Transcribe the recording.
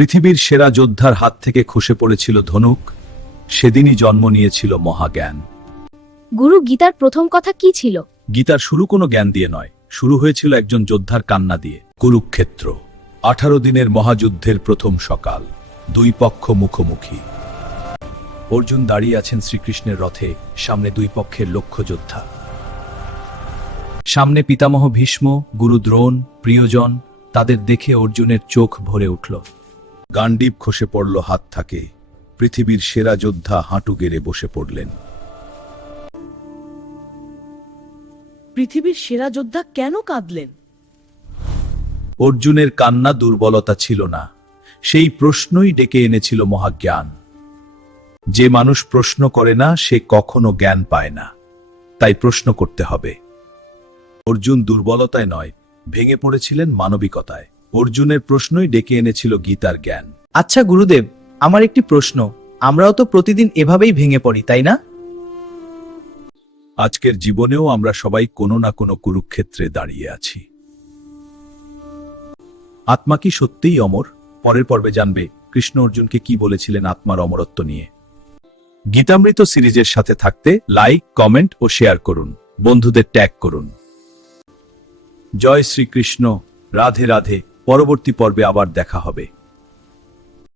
পৃথিবীর সেরা যোদ্ধার হাত থেকে খসে পড়েছিল ধনুক, সেদিনই জন্ম নিয়েছিল মহাজ্ঞান। গুরু, গীতার প্রথম কথা কি ছিল? গীতার শুরু কোনো জ্ঞান দিয়ে নয়, শুরু হয়েছিল একজন যোদ্ধার কান্না দিয়ে। কুরুক্ষেত্র, 18 দিনের মহাযুদ্ধের প্রথম সকাল, দুই পক্ষ মুখোমুখি। অর্জুন দাঁড়িয়ে আছেন শ্রীকৃষ্ণের রথে, সামনে দুই পক্ষের লক্ষ যোদ্ধা। সামনে পিতামহ ভীষ্ম, গুরু দ্রোণ, প্রিয়জন। তাদের দেখে অর্জুনের চোখ ভরে উঠল। গান্ডীব খসে পড়ল হাত থাকে, পৃথিবীর সেরা যোদ্ধা হাঁটু গেড়ে বসে পড়লেন। পৃথিবীর সেরা যোদ্ধা কেন কাঁদলেন? অর্জুনের কান্না দুর্বলতা ছিল না, সেই প্রশ্নই ডেকে এনেছিল মহাজ্ঞান। যে মানুষ প্রশ্ন করে না সে কখনো জ্ঞান পায় না, তাই প্রশ্ন করতে হবে। অর্জুন দুর্বলতায় নয়, ভেঙে পড়েছিলেন মানবিকতায়। অর্জুনের প্রশ্নই ডেকে এনেছিল গীতার জ্ঞান। আচ্ছা গুরুদেব, আমার একটি প্রশ্ন। আমরাও তো প্রতিদিন এভাবেই ভেঙে পড়ি, তাই না? আজকের জীবনেও আমরা সবাই কোনো না কোনো কুরুক্ষেত্রে দাঁড়িয়ে আছি। আত্মা কি সত্যিই অমর? পরের পর্বে জানবে কৃষ্ণ অর্জুনকে কি বলেছিলেন আত্মার অমরত্ব নিয়ে। গীতামৃত সিরিজের সাথে থাকতে লাইক, কমেন্ট ও শেয়ার করুন, বন্ধুদের ট্যাগ করুন। জয় শ্রীকৃষ্ণ, রাধে রাধে। পরবর্তী পর্বে আবার দেখা হবে।